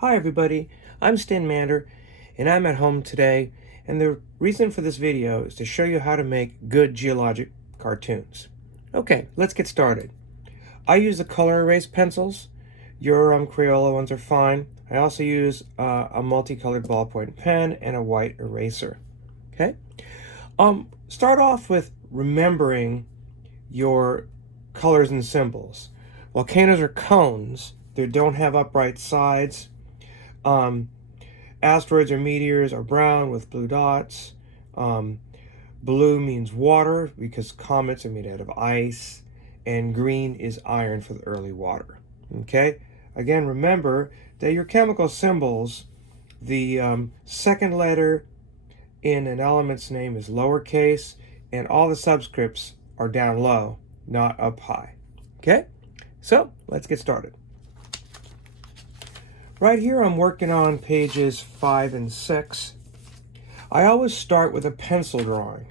Hi everybody, I'm Stan Mander and I'm at home today, and the reason for this video is to show you how to make good geologic cartoons. Okay, let's get started. I use the color erase pencils. Your Crayola ones are fine. I also use a multicolored ballpoint pen and a white eraser. Okay? Start off with remembering your colors and symbols. Volcanoes are cones. They don't have upright sides. Um, Asteroids or meteors are brown with blue dots. Um, Blue means water because comets are made out of ice. And green is iron for the early water. Okay? Again, remember that your chemical symbols, the second letter in an element's name is lowercase, and all the subscripts are down low, not up high. Okay? So, let's get started. Right here I'm working on pages 5 and 6. I always start with a pencil drawing.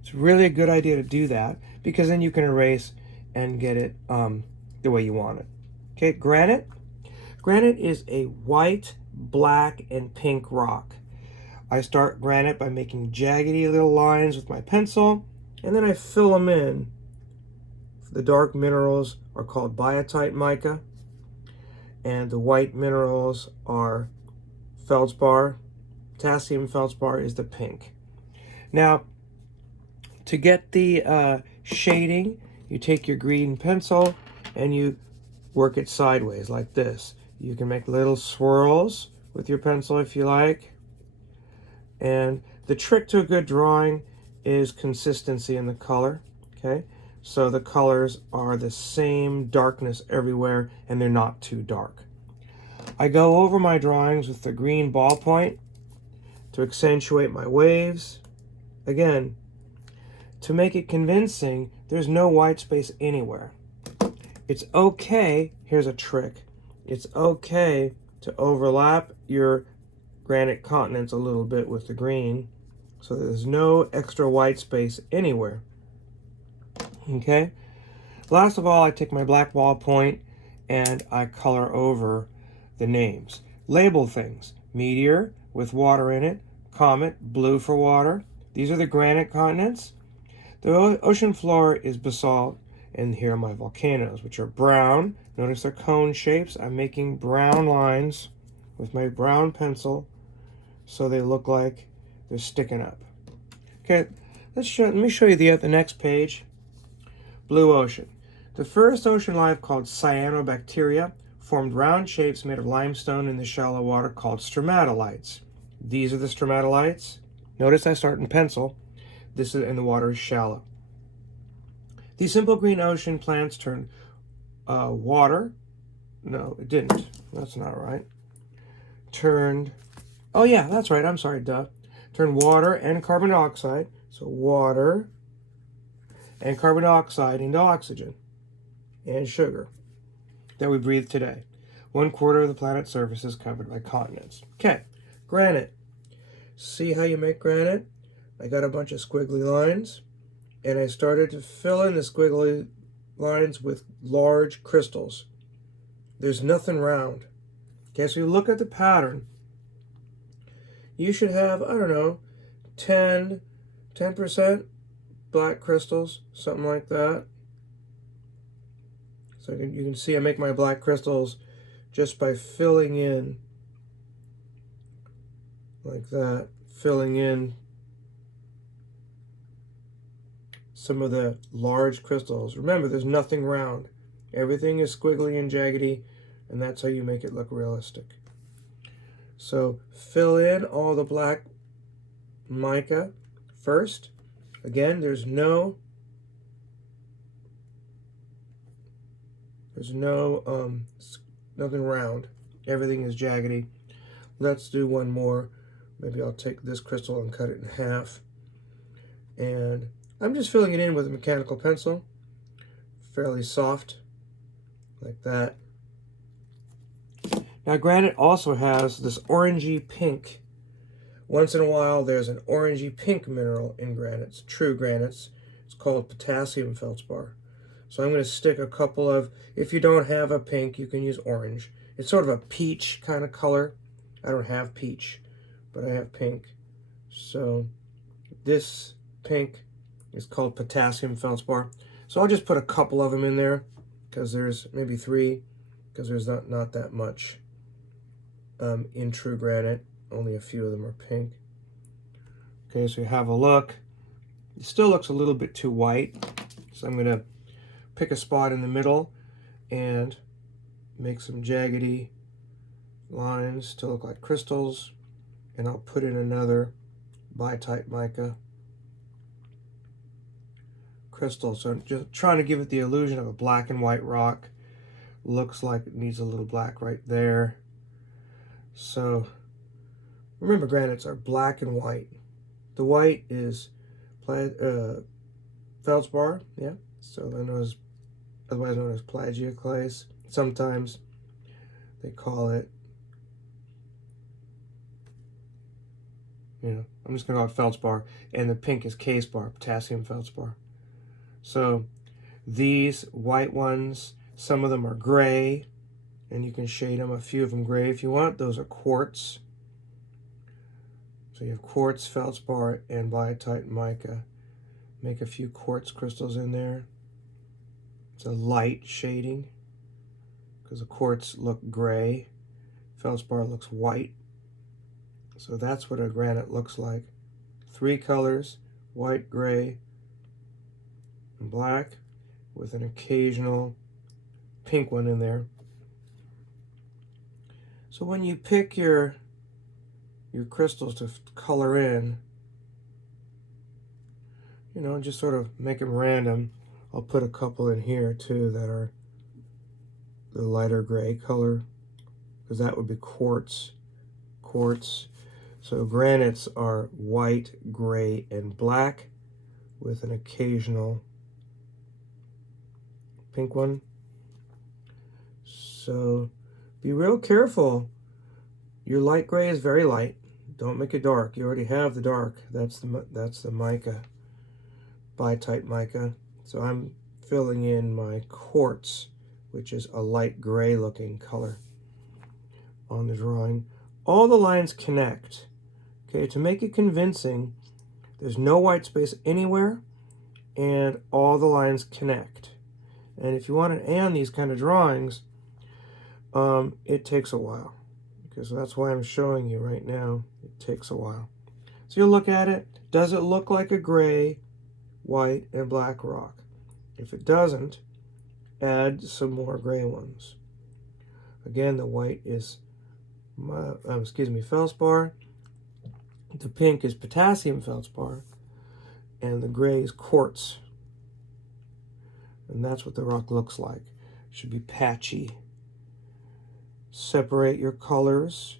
It's really a good idea to do that because then you can erase and get it the way you want it. Okay, granite. Granite is a white, black, and pink rock. I start granite by making jaggedy little lines with my pencil, and then I fill them in. The dark minerals are called biotite mica, and the white minerals are feldspar. Potassium feldspar is the pink. Now, to get the shading, you take your green pencil and you work it sideways like this. You can make little swirls with your pencil if you like. And the trick to a good drawing is consistency in the color. Okay, so the colors are the same darkness everywhere and they're not too dark. I go over my drawings with the green ballpoint to accentuate my waves. Again, to make it convincing, there's no white space anywhere. It's okay, here's a trick, it's okay to overlap your granite continents a little bit with the green so there's no extra white space anywhere. Okay? Last of all, I take my black ballpoint and I color over the names. Label things. Meteor with water in it. Comet, blue for water. These are the granite continents. The ocean floor is basalt, and here are my volcanoes, which are brown. Notice they're cone shapes. I'm making brown lines with my brown pencil so they look like they're sticking up. Okay, let me show you the next page. Blue ocean. The first ocean life, called cyanobacteria, formed round shapes made of limestone in the shallow water called stromatolites. These are the stromatolites. Notice I start in pencil. And the water is shallow. These simple green ocean plants turned water. No, it didn't. That's not right. Oh yeah, that's right. I'm sorry, duh. Turned water and carbon dioxide. So water and carbon dioxide into oxygen and sugar that we breathe today. 1/4 of the planet's surface is covered by continents. Okay, granite. See how you make granite? I got a bunch of squiggly lines, and I started to fill in the squiggly lines with large crystals. There's nothing round. Okay, so you look at the pattern. You should have, I don't know, 10% black crystals, something like that. So you can see I make my black crystals just by filling in like that, filling in some of the large crystals. Remember, there's nothing round. Everything is squiggly and jaggedy, and that's how you make it look realistic. So fill in all the black mica first. Again, there's nothing round. Everything is jaggedy. Let's do one more. Maybe I'll take this crystal and cut it in half. And I'm just filling it in with a mechanical pencil, fairly soft, like that. Now granite also has this orangey pink. Once in a while there's an orangey pink mineral in granites, true granites. It's called potassium feldspar. So I'm going to stick a couple of, if you don't have a pink, you can use orange. It's sort of a peach kind of color. I don't have peach, but I have pink. So this pink is called potassium feldspar. So I'll just put a couple of them in there, because there's maybe 3, because there's not that much in true granite. Only a few of them are pink. Okay, so you have a look. It still looks a little bit too white, so I'm going to pick a spot in the middle and make some jaggedy lines to look like crystals, and I'll put in another bi-type mica crystal. So I'm just trying to give it the illusion of a black and white rock. Looks like it needs a little black right there. So remember, granites are black and white. The white is feldspar, yeah. So they're otherwise known as plagioclase. Sometimes they call it, I'm just going to call it feldspar. And the pink is K-spar, potassium feldspar. So these white ones, some of them are gray, and you can shade them, a few of them gray if you want. Those are quartz. So you have quartz, feldspar, and bi-type mica. Make a few quartz crystals in there. It's a light shading, because the quartz look gray, feldspar looks white. So that's what a granite looks like. 3 colors, white, gray, and black, with an occasional pink one in there. So when you pick your crystals to color in, just sort of make them random. I'll put a couple in here too that are the lighter gray color, because that would be quartz. So granites are white, gray, and black, with an occasional pink one. So be real careful. Your light gray is very light. Don't make it dark. You already have the dark. That's the mica, bi-type mica. So I'm filling in my quartz, which is a light gray looking color on the drawing. All the lines connect. Okay, to make it convincing, there's no white space anywhere, and all the lines connect. And if you want to add these kind of drawings, it takes a while. Okay, so that's why I'm showing you right now. It takes a while. So you'll look at it. Does it look like a gray, white, and black rock? If it doesn't, add some more gray ones. Again, the white is feldspar. The pink is potassium feldspar, and the gray is quartz. And that's what the rock looks like. It should be patchy. Separate your colors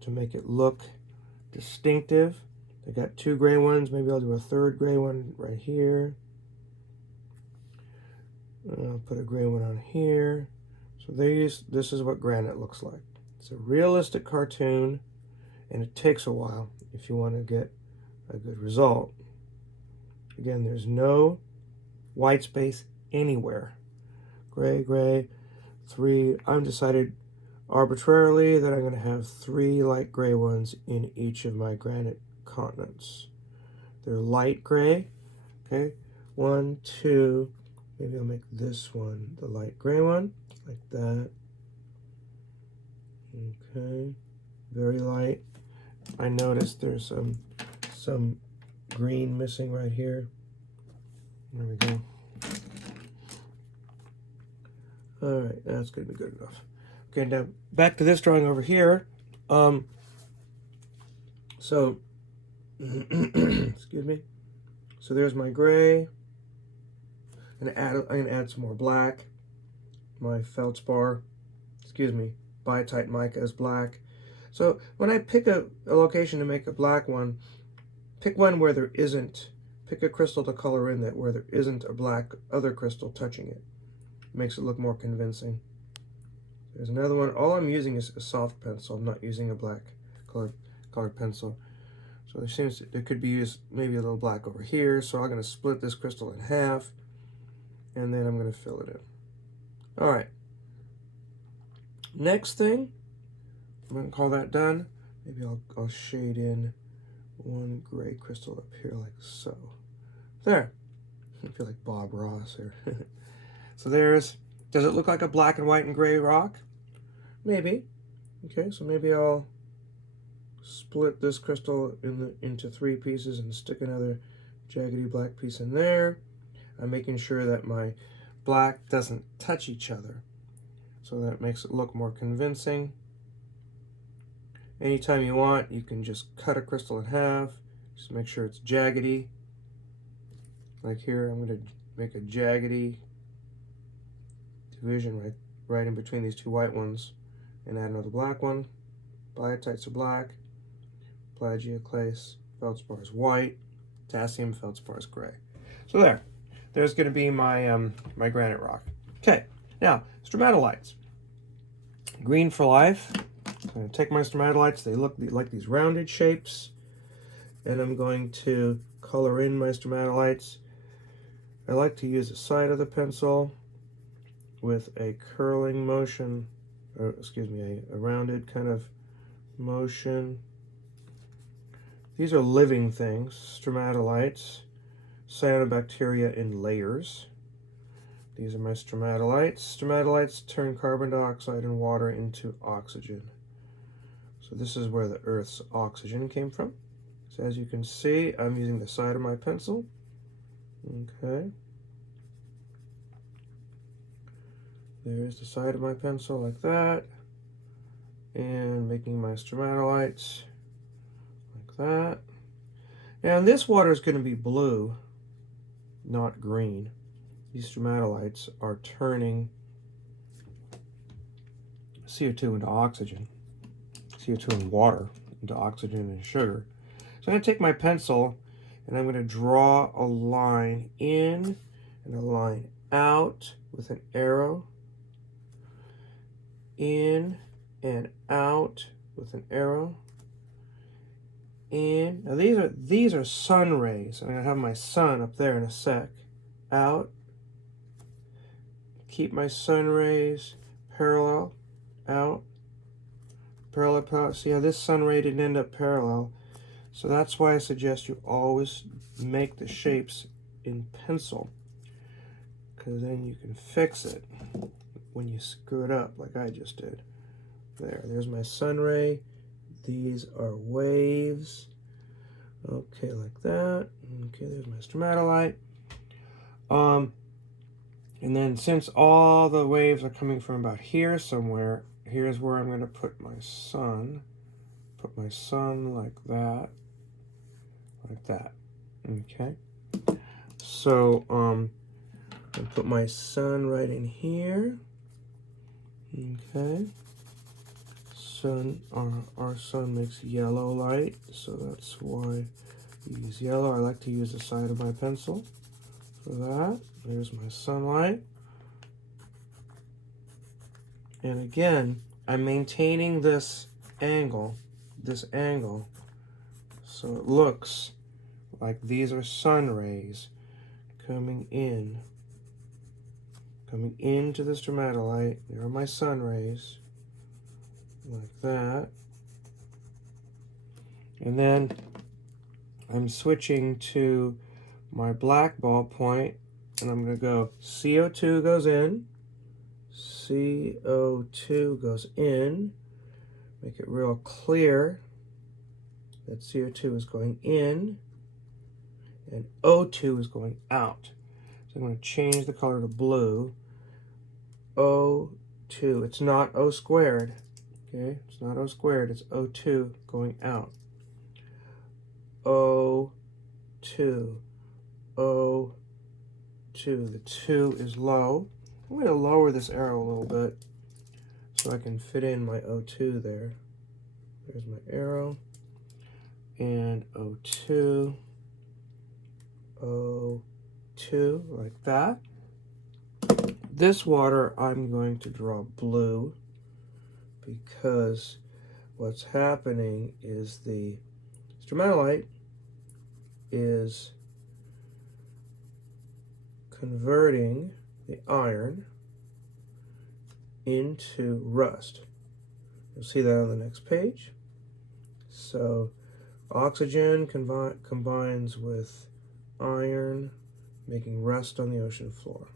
to make it look distinctive. I got 2 gray ones. Maybe I'll do a 3rd gray one right here. I'll put a gray one on here. So this is what granite looks like. It's a realistic cartoon, and it takes a while if you want to get a good result. Again, there's no white space anywhere. Gray, gray, 3. I've decided arbitrarily that I'm going to have 3 light gray ones in each of my granite continents. They're light gray. Okay, 1, 2. Maybe I'll make this one the light gray one, like that. Okay, very light. I noticed there's some green missing right here. There we go. All right, that's going to be good enough. Okay, now back to this drawing over here. So, excuse me. So there's my gray. I'm going to add some more black. My feldspar, bi-type mica is black. So when I pick a location to make a black one, pick one where there isn't. Pick a crystal to color in that where there isn't a black other crystal touching it. It makes it look more convincing. There's another one. All I'm using is a soft pencil. I'm not using a black colored pencil. So there could be used maybe a little black over here. So I'm going to split this crystal in half and then I'm going to fill it in. All right. Next thing, I'm going to call that done. Maybe I'll shade in one gray crystal up here like so. There. I feel like Bob Ross here. So does it look like a black and white and gray rock? Maybe. Okay, so maybe I'll split this crystal into 3 pieces and stick another jaggedy black piece in there. I'm making sure that my black doesn't touch each other, so that makes it look more convincing. Anytime you want, you can just cut a crystal in half. Just make sure it's jaggedy. Like here, I'm going to make a jaggedy division right in between these 2 white ones, and add another black one. Biotites are black, plagioclase, feldspar is white, potassium feldspar is gray. So there's going to be my my granite rock. Okay, now stromatolites. Green for life. I'm going to take my stromatolites. They look like these rounded shapes, and I'm going to color in my stromatolites. I like to use the side of the pencil with a curling motion, or excuse me, a rounded kind of motion. These are living things, stromatolites, cyanobacteria in layers. These are my stromatolites. Stromatolites turn carbon dioxide and water into oxygen. So this is where the Earth's oxygen came from. So as you can see, I'm using the side of my pencil. Okay. There's the side of my pencil like that. And making my stromatolites like that. Now this water is going to be blue, not green. These stromatolites are turning CO2 into oxygen, CO2 and water into oxygen and sugar. So I'm going to take my pencil and I'm going to draw a line in and a line out with an arrow, in and out with an arrow, in. Now these are sun rays. I'm going to have my sun up there in a sec. Out. Keep my sun rays parallel. Out. Parallel, parallel. See how this sun ray didn't end up parallel. So that's why I suggest you always make the shapes in pencil, because then you can fix it when you screw it up like I just did. There's my sun ray. These are waves. Okay, like that. Okay, there's my stromatolite. And then since all the waves are coming from about here somewhere, here's where I'm going to put my sun. Put my sun like that. Like that. Okay. So, I'll put my sun right in here. Okay. Our sun makes yellow light, so that's why we use yellow. I like to use the side of my pencil for that. There's my sunlight. And again, I'm maintaining this angle, so it looks like these are sun rays coming into the stromatolite. There are my sun rays, like that. And then I'm switching to my black ballpoint, and I'm going to go CO2 goes in, CO2 goes in, make it real clear that CO2 is going in, and O2 is going out. So I'm going to change the color to blue. O2, it's not O squared, okay? It's not O squared, it's O2 going out. O2, O2, the 2 is low. I'm going to lower this arrow a little bit so I can fit in my O2 there. There's my arrow, and O2, O2, like that. This water I'm going to draw blue, because what's happening is the stromatolite is converting the iron into rust. You'll see that on the next page. So oxygen combines with iron, making rust on the ocean floor.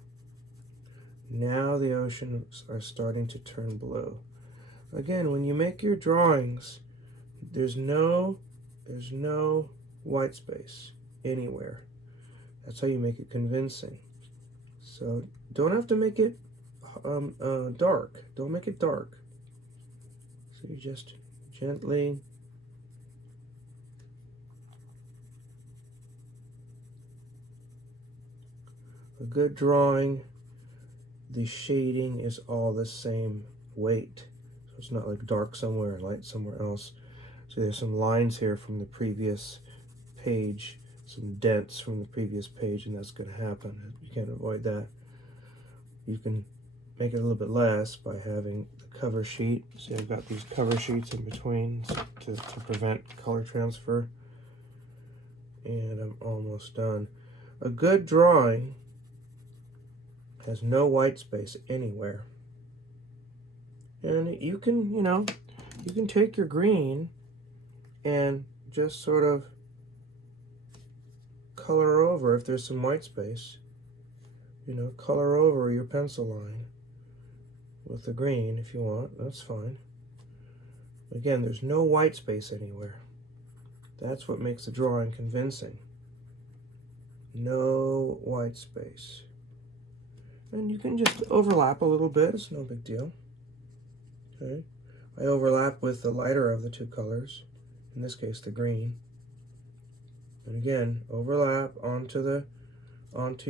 Now the oceans are starting to turn blue. Again, when you make your drawings, there's no white space anywhere. That's how you make it convincing. So don't have to make it dark. Don't make it dark. So you just gently a good drawing, the shading is all the same weight. So it's not like dark somewhere and light somewhere else. So there's some lines here from the previous page, some dents from the previous page, and that's going to happen. You can't avoid that. You can make it a little bit less by having the cover sheet. See, I've got these cover sheets in between to prevent color transfer. And I'm almost done. A good drawing has no white space anywhere. And you can, you can take your green and just sort of color over if there's some white space. Color over your pencil line with the green if you want. That's fine. Again, there's no white space anywhere. That's what makes the drawing convincing. No white space. And you can just overlap a little bit. It's no big deal. Okay. I overlap with the lighter of the two colors, in this case the green. And again, overlap onto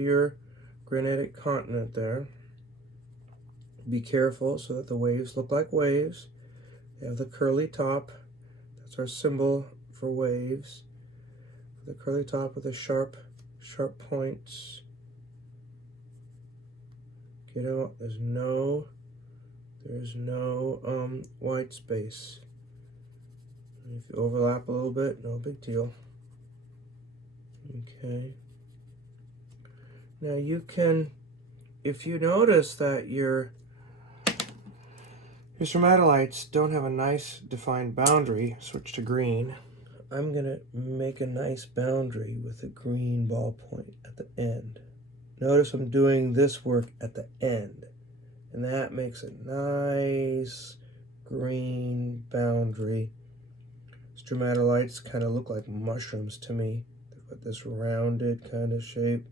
your granitic continent there. Be careful so that the waves look like waves. They have the curly top. That's our symbol for waves. The curly top with the sharp points. There's no white space. And if you overlap a little bit, no big deal. Okay. Now you can, if you notice that your stromatolites don't have a nice defined boundary, switch to green. I'm gonna make a nice boundary with a green ballpoint at the end. Notice I'm doing this work at the end, and that makes a nice green boundary. Stromatolites kind of look like mushrooms to me. They've got this rounded kind of shape,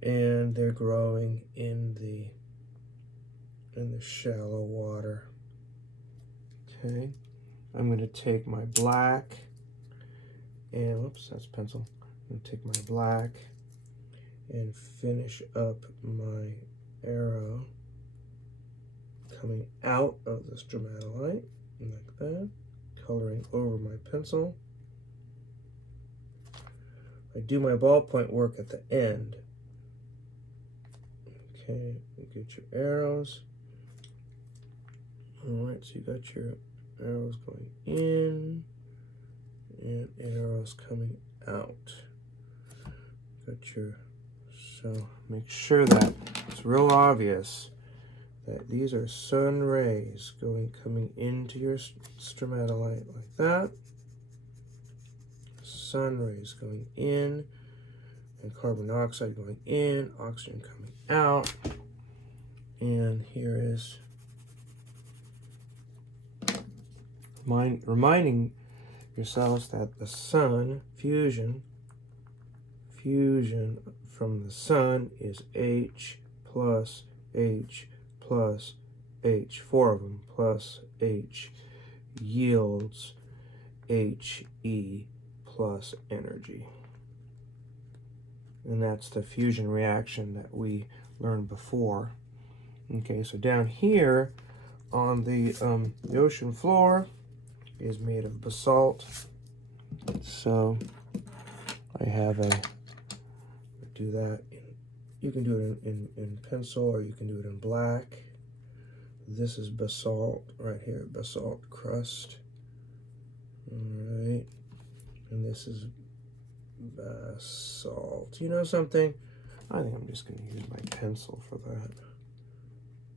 and they're growing in the shallow water. Okay, I'm going to take my black, and whoops, that's pencil. I'm going to take my black and finish up my arrow coming out of the stromatolite, like that, coloring over my pencil. I do my ballpoint work at the end. Okay, you get your arrows. Alright, so you got your arrows going in and arrows coming out. So make sure that it's real obvious that these are sun rays coming into your stromatolite like that. Sun rays going in, and carbon dioxide going in, oxygen coming out. And here is reminding yourselves that the sun, fusion from the sun is H plus H plus H, 4 of them, plus H yields He plus energy. And that's the fusion reaction that we learned before. Okay, so down here on the ocean floor is made of basalt. So I have do that. You can do it in pencil, or you can do it in black. This is basalt right here, basalt crust. All right, and this is basalt. You know something? I think I'm just going to use my pencil for that.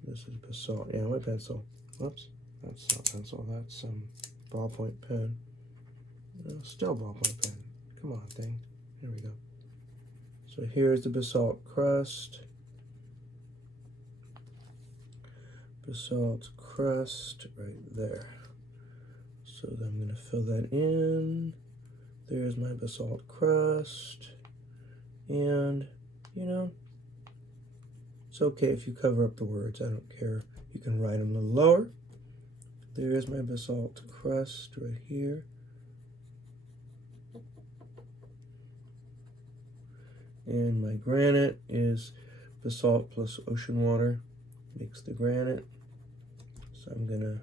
This is basalt. Yeah, my pencil. Whoops. That's not pencil. That's ballpoint pen. No, still ballpoint pen. Come on, thing. Here we go. So here's the basalt crust. Basalt crust right there. So then I'm going to fill that in. There's my basalt crust. And, you know, it's okay if you cover up the words. I don't care. You can write them a little lower. There's my basalt crust right here. And my granite is basalt plus ocean water. Makes the granite. So I'm going to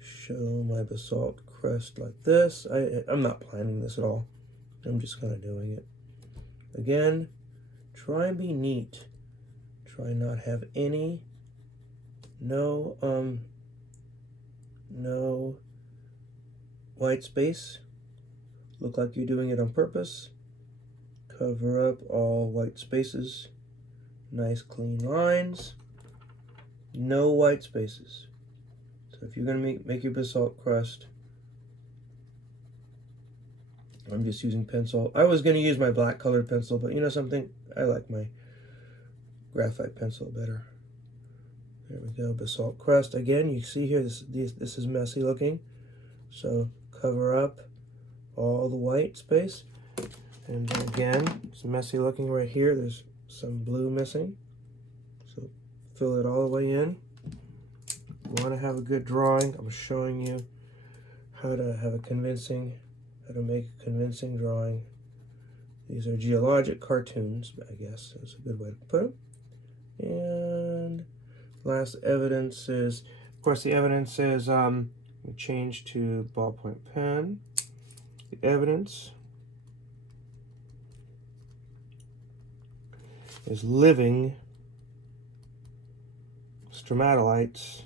show my basalt crust like this. I'm not planning this at all. I'm just kind of doing it. Again, try and be neat. Try not have no white space. Look like you're doing it on purpose. Cover up all white spaces. Nice clean lines. No white spaces. So if you're going to make your basalt crust, I'm just using pencil. I was going to use my black colored pencil, but you know something? I like my graphite pencil better. There we go, basalt crust. Again, you see here, this is messy looking. So cover up all the white space. And again, it's messy looking right here. There's some blue missing. So fill it all the way in. You want to have a good drawing. I'm showing you how to make a convincing drawing. These are geologic cartoons, I guess that's a good way to put them. And last evidence is, of course, the evidence is we change to ballpoint pen. The evidence is living stromatolites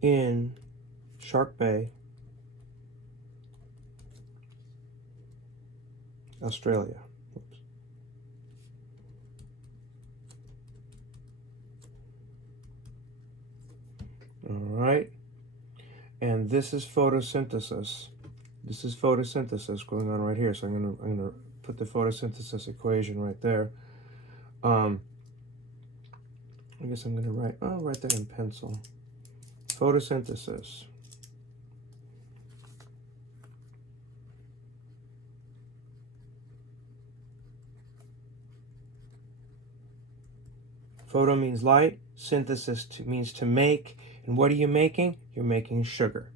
in Shark Bay, Australia. Oops. All right, and this is photosynthesis. This is photosynthesis going on right here. So I'm gonna put the photosynthesis equation right there. I guess I'm gonna write that in pencil. Photosynthesis. Photo means light, synthesis means to make, and what are you making? You're making sugar.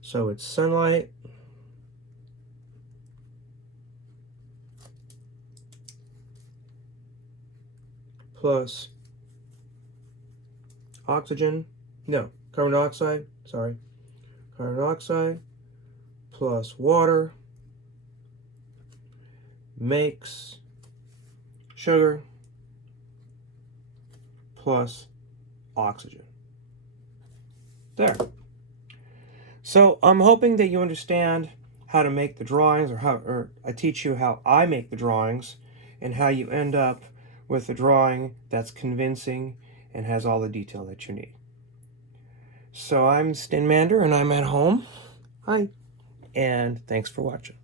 So it's sunlight plus oxygen, no, carbon dioxide, sorry. Carbon dioxide plus water makes sugar plus oxygen. There. So I'm hoping that you understand how to make the drawings, or I teach you how I make the drawings and how you end up with a drawing that's convincing and has all the detail that you need. So I'm Stinmander and I'm at home. Hi. And thanks for watching.